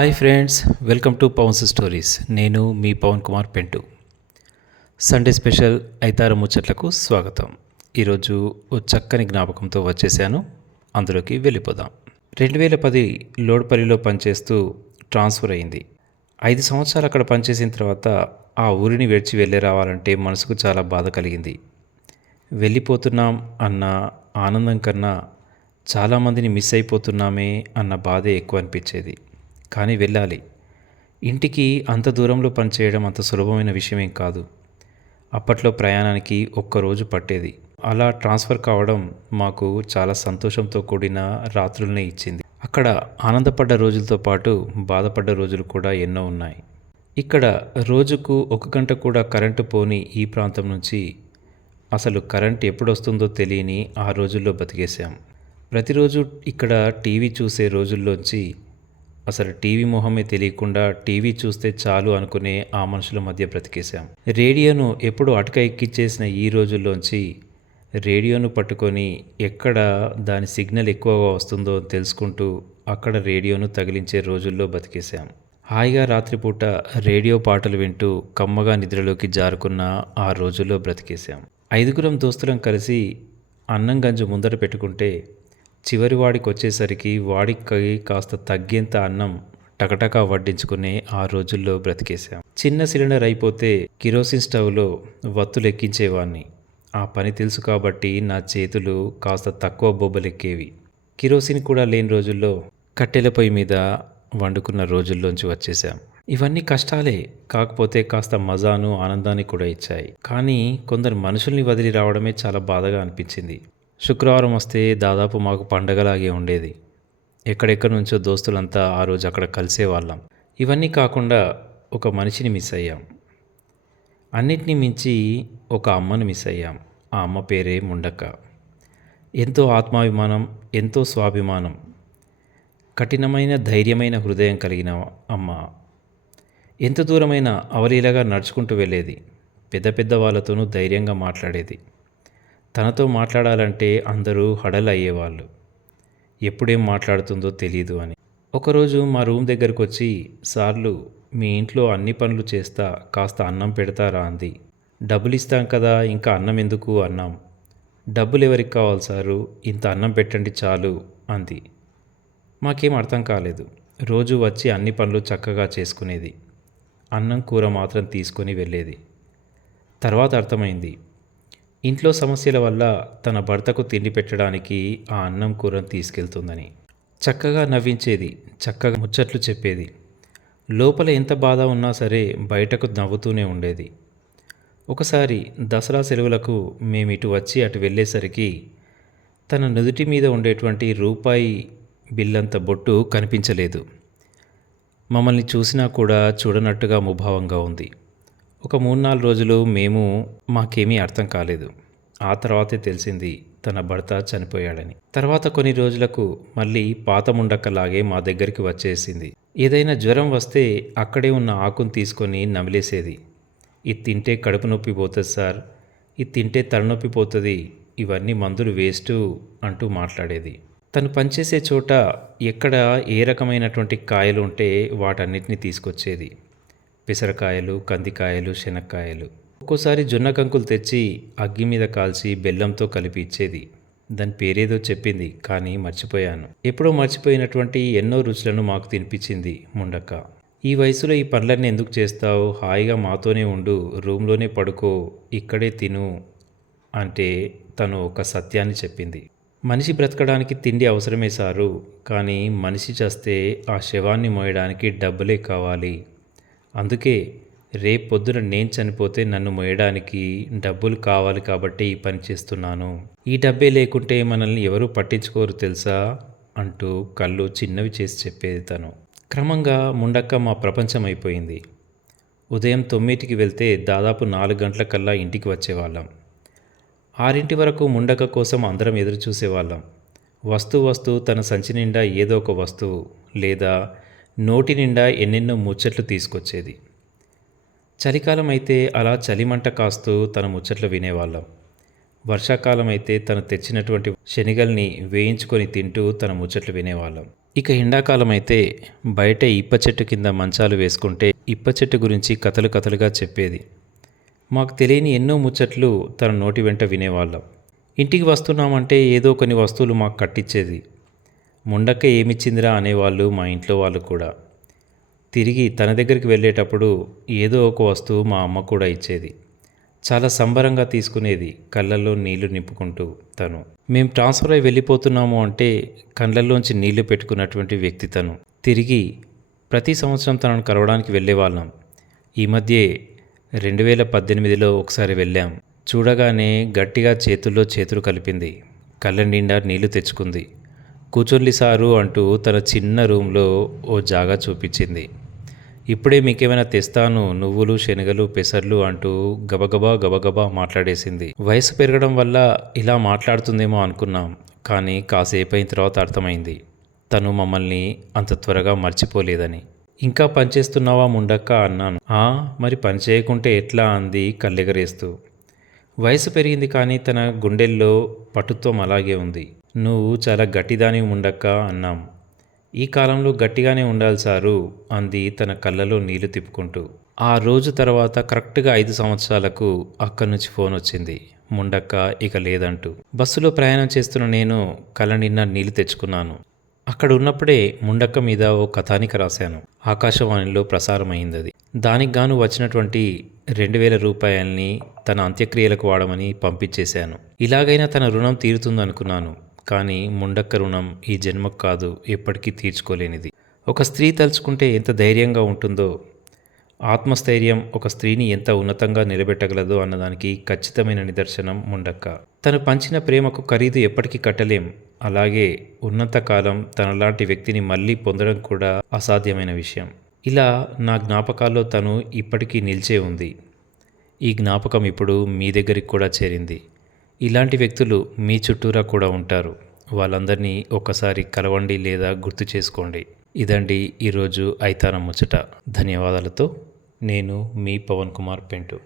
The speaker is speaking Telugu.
Hi friends welcome to Pawan's stories నేను మీ పవన్ కుమార్ పెంటు సండే స్పెషల్ ఐతార ముచ్చట్లకు స్వాగతం ఈరోజు ఓ చక్కని జ్ఞాపకంతో వచ్చేసాను. అందులోకి వెళ్ళిపోదాం. రెండు వేల పది లోడ్పల్లిలో పనిచేస్తూ ట్రాన్స్ఫర్ అయింది. ఐదు సంవత్సరాలు అక్కడ పనిచేసిన తర్వాత ఆ ఊరిని విడిచి వెళ్ళి రావాలంటే మనసుకు చాలా బాధ కలిగింది. వెళ్ళిపోతున్నాం అన్న ఆనందం కన్నా చాలామందిని మిస్ అయిపోతున్నామే అన్న బాధే ఎక్కువ అనిపించేది. కానీ వెళ్ళాలి. ఇంటికి అంత దూరంలో పనిచేయడం అంత సులభమైన విషయమేం కాదు. అప్పట్లో ప్రయాణానికి ఒక్కరోజు పట్టేది. అలా ట్రాన్స్ఫర్ కావడం మాకు చాలా సంతోషంతో కూడిన రాత్రులనే ఇచ్చింది. అక్కడ ఆనందపడ్డ రోజులతో పాటు బాధపడ్డ రోజులు కూడా ఎన్నో ఉన్నాయి. ఇక్కడ రోజుకు ఒక గంట కూడా కరెంటు పోని ఈ ప్రాంతం నుంచి అసలు కరెంట్ ఎప్పుడు వస్తుందో తెలియని ఆ రోజుల్లో బతికేశాం. ప్రతిరోజు ఇక్కడ టీవీ చూసే రోజుల్లోంచి అసలు టీవీ మొహమే తెలియకుండా టీవీ చూస్తే చాలు అనుకునే ఆ మనుషుల మధ్య బ్రతికేశాం. రేడియోను ఎప్పుడు అటక ఎక్కిచ్చేసిన ఈ రోజుల్లోంచి రేడియోను పట్టుకొని ఎక్కడ దాని సిగ్నల్ ఎక్కువగా వస్తుందో తెలుసుకుంటూ అక్కడ రేడియోను తగిలించే రోజుల్లో బతికేశాం. హాయిగా రాత్రిపూట రేడియో పాటలు వింటూ కమ్మగా నిద్రలోకి జారుకున్న ఆ రోజుల్లో బ్రతికేశాం. ఐదుగురం దోస్తులం కలిసి అన్నం గంజు ముందర పెట్టుకుంటే చివరి వాడికి వచ్చేసరికి వాడికి కాస్త తగ్గేంత అన్నం టకటకా వడ్డించుకునే ఆ రోజుల్లో బ్రతికేశాం. చిన్న సిలిండర్ అయిపోతే కిరోసిన్ స్టవ్లో వత్తులు ఆ పని తెలుసు కాబట్టి నా చేతులు కాస్త తక్కువ బొబ్బలెక్కేవి. కిరోసిన్ కూడా లేని రోజుల్లో కట్టెల పొయ్యి మీద వండుకున్న రోజుల్లోంచి వచ్చేసాం ఇవన్నీ కష్టాలే కాకపోతే కాస్త మజాను ఆనందాన్ని కూడా ఇచ్చాయి. కానీ కొందరు మనుషుల్ని వదిలి రావడమే చాలా బాధగా అనిపించింది. శుక్రవారం వస్తే దాదాపు మాకు పండగలాగే ఉండేది. ఎక్కడెక్కడి నుంచో దోస్తులంతా ఆ రోజు అక్కడ కలిసేవాళ్ళం. ఇవన్నీ కాకుండా ఒక మనిషిని మిస్ అయ్యాం. అన్నిటినీ మించి ఒక అమ్మను మిస్ అయ్యాం. ఆ అమ్మ పేరే ముండక్క. ఎంతో ఆత్మాభిమానం ఎంతో స్వాభిమానం. కఠినమైన ధైర్యమైన హృదయం కలిగిన అమ్మ. ఎంత దూరమైన అవలీలగా నడుచుకుంటూ వెళ్ళేది. పెద్ద పెద్ద వాళ్ళతోనూ ధైర్యంగా మాట్లాడేది. తనతో మాట్లాడాలంటే అందరూ హడల్ అయ్యేవాళ్ళు ఎప్పుడేం మాట్లాడుతుందో తెలియదు అని. ఒకరోజు మా రూమ్ దగ్గరకు వచ్చి సార్లు మీ ఇంట్లో అన్ని పనులు చేస్తా కాస్త అన్నం పెడతారా? అంది. డబ్బులు ఇస్తాం కదా ఇంకా అన్నం ఎందుకు? అన్నాం. డబ్బులు ఎవరికి కావాలి సారు? ఇంత అన్నం పెట్టండి చాలు అంది. మాకేం అర్థం కాలేదు. రోజు వచ్చి అన్ని పనులు చక్కగా చేసుకునేది. అన్నం కూర మాత్రం తీసుకొని వెళ్ళేది. తర్వాత అర్థమైంది. ఇంట్లో సమస్యల వల్ల తన భర్తకు తిండి పెట్టడానికి ఆ అన్నం కూరను తీసుకెళ్తుందని. చక్కగా నవ్వించేది చక్కగా ముచ్చట్లు చెప్పేది. లోపల ఎంత బాధ ఉన్నా సరే బయటకు నవ్వుతూనే ఉండేది. ఒకసారి దసరా సెలవులకు మేము ఇటు వచ్చి అటు వెళ్ళేసరికి తన నుదుటి మీద ఉండేటువంటి రూపాయి బిల్లంత బొట్టు కనిపించలేదు. మమ్మల్ని చూసినా కూడా చూడనట్టుగా ముభావంగా ఉంది. ఒక మూడు నాలుగు రోజులు మేము మాకేమీ అర్థం కాలేదు. ఆ తర్వాతే తెలిసింది తన భర్త చనిపోయాడని. తర్వాత కొన్ని రోజులకు మళ్ళీ పాత ముండక్కలాగే మా దగ్గరికి వచ్చేసింది. ఏదైనా జ్వరం వస్తే అక్కడే ఉన్న ఆకును తీసుకొని నమిలేసేది. ఇది తింటే కడుపు నొప్పి పోతుంది సార్. ఇది తింటే తలనొప్పి పోతుంది. ఇవన్నీ మందులు వేస్టు అంటూ మాట్లాడేది. తను పనిచేసే చోట ఎక్కడ ఏ రకమైనటువంటి కాయలు ఉంటే వాటన్నిటిని తీసుకొచ్చేది. పెసరకాయలు కందికాయలు శనక్కాయలు. ఒక్కోసారి జొన్న కంకులు తెచ్చి అగ్గి మీద కాల్చి బెల్లంతో కలిపి ఇచ్చేది. దాని పేరేదో చెప్పింది కానీ మర్చిపోయాను. ఎప్పుడో మర్చిపోయినటువంటి ఎన్నో రుచులను మాకు తినిపించింది ముండక్క. ఈ వయసులో ఈ పనులన్నీ ఎందుకు చేస్తావు? హాయిగా మాతోనే ఉండు రూమ్లోనే పడుకో ఇక్కడే తిను అంటే తను ఒక సత్యాన్ని చెప్పింది. మనిషి బ్రతకడానికి తిండి అవసరమే సారు కానీ మనిషి చేస్తే ఆ శవాన్ని మోయడానికి డబ్బులే కావాలి. అందుకే రేపు పొద్దున నేను చనిపోతే నన్ను మోయడానికి డబ్బులు కావాలి కాబట్టి ఈ పని చేస్తున్నాను. ఈ డబ్బే లేకుంటే మనల్ని ఎవరూ పట్టించుకోరు తెలుసా? అంటూ కళ్ళు చిన్నవి చేసి చెప్పేది తను. క్రమంగా ముండక్క మా ప్రపంచం అయిపోయింది. ఉదయం తొమ్మిదికి వెళ్తే దాదాపు నాలుగు గంటలకల్లా ఇంటికి వచ్చేవాళ్ళం. ఆరింటి వరకు ముండక కోసం అందరం ఎదురు చూసేవాళ్ళం వస్తూ వస్తూ తన సంచి నిండా ఏదో ఒక వస్తువు లేదా నోటి నిండా ఎన్నెన్నో ముచ్చట్లు తీసుకొచ్చేది. చలికాలం అయితే అలా చలిమంట కాస్తూ తన ముచ్చట్లు వినేవాళ్ళం. వర్షాకాలం అయితే తను తెచ్చినటువంటి శనిగల్ని వేయించుకొని తింటూ తన ముచ్చట్లు వినేవాళ్ళం. ఇక ఎండాకాలం అయితే బయట ఇప్ప చెట్టు కింద మంచాలు వేసుకుంటే ఇప్ప చెట్టు గురించి కథలు కథలుగా చెప్పేది. మాకు తెలియని ఎన్నో ముచ్చట్లు తన నోటి వెంట వినేవాళ్ళం. ఇంటికి వస్తున్నామంటే ఏదో కొన్ని వస్తువులు మాకు కట్టించేది ముండక్క ఏమిచ్చిందిరా అనేవాళ్ళు మా ఇంట్లో వాళ్ళు కూడా. తిరిగి తన దగ్గరికి వెళ్ళేటప్పుడు ఏదో ఒక వస్తువు మా అమ్మ కూడా ఇచ్చేది. చాలా సంబరంగా తీసుకునేది కళ్ళల్లో నీళ్ళు నింపుకుంటూ తను. మేం ట్రాన్స్ఫర్ అయి వెళ్ళిపోతున్నాము అంటే కళ్ళల్లోంచి నీళ్ళు పెట్టుకున్నటువంటి వ్యక్తి తను. తిరిగి ప్రతి సంవత్సరం తనను కలవడానికి వెళ్ళేవాళ్ళం. ఈ మధ్యే రెండు వేల పద్దెనిమిదిలో ఒకసారి వెళ్ళాం. చూడగానే గట్టిగా చేతుల్లో చేతులు కలిపింది. కళ్ళ నిండా నీళ్ళు తెచ్చుకుంది. కూర్చోండి సారు అంటూ తన చిన్న రూమ్లో ఓ జాగా చూపించింది. ఇప్పుడే మీకేమైనా తెస్తాను నువ్వులు శనగలు పెసర్లు అంటూ గబగబా గబగబా మాట్లాడేసింది. వయసు పెరగడం వల్ల ఇలా మాట్లాడుతుందేమో అనుకున్నాం కానీ కాసేపు అయిన తర్వాత అర్థమైంది. తను మమ్మల్ని అంత త్వరగా మర్చిపోలేదని. ఇంకా పనిచేస్తున్నావా ముండక్క? అన్నాను. ఆ మరి పని చేయకుంటే ఎట్లా? అంది కళ్ళెగరేస్తూ. వయసు పెరిగింది కానీ తన గుండెల్లో పటుత్వం అలాగే ఉంది. నువ్వు చాలా గట్టిదాని ఉండక్క అన్నాం. ఈ కాలంలో గట్టిగానే ఉండాలి సారు అంది తన కళ్ళలో నీళ్ళు తిప్పుకుంటూ. ఆ రోజు తర్వాత కరెక్ట్గా ఐదు సంవత్సరాలకు అక్కడి నుంచి ఫోన్ వచ్చింది. ముండక్క ఇక లేదంటూ. బస్సులో ప్రయాణం చేస్తున్న నేను కళ్ళ నిన్న నీళ్ళు తెచ్చుకున్నాను. అక్కడ ఉన్నప్పుడే ముండక్క మీద ఓ కథానిక రాశాను. ఆకాశవాణిలో ప్రసారమైంది అది దానికి గాను వచ్చినటువంటి రెండు వేల రూపాయల్ని తన అంత్యక్రియలకు వాడమని పంపించేశాను. ఇలాగైనా తన రుణం తీరుతుందనుకున్నాను. కానీ ముండక్క రుణం ఈ జన్మకు కాదు ఎప్పటికీ తీర్చుకోలేనిది. ఒక స్త్రీ తలుచుకుంటే ఎంత ధైర్యంగా ఉంటుందో ఆత్మస్థైర్యం ఒక స్త్రీని ఎంత ఉన్నతంగా నిలబెట్టగలదో అన్నదానికి ఖచ్చితమైన నిదర్శనం ముండక్క. తను పంచిన ప్రేమకు ఖరీదు ఎప్పటికీ కట్టలేం. అలాగే ఉన్నంతకాలం తనలాంటి వ్యక్తిని మళ్ళీ పొందడం కూడా అసాధ్యమైన విషయం. ఇలా నా జ్ఞాపకాల్లో తను ఇప్పటికీ నిలిచే ఉంది. ఈ జ్ఞాపకం ఇప్పుడు మీ దగ్గరికి కూడా చేరింది. ఇలాంటి వ్యక్తులు మీ చుట్టూరా కూడా ఉంటారు. వాళ్ళందరినీ ఒక్కసారి కలవండి లేదా గుర్తు చేసుకోండి. ఇదండి ఈరోజు ఐతాన ముచ్చట. ధన్యవాదాలతో నేను మీ పవన్ కుమార్ పెంటు.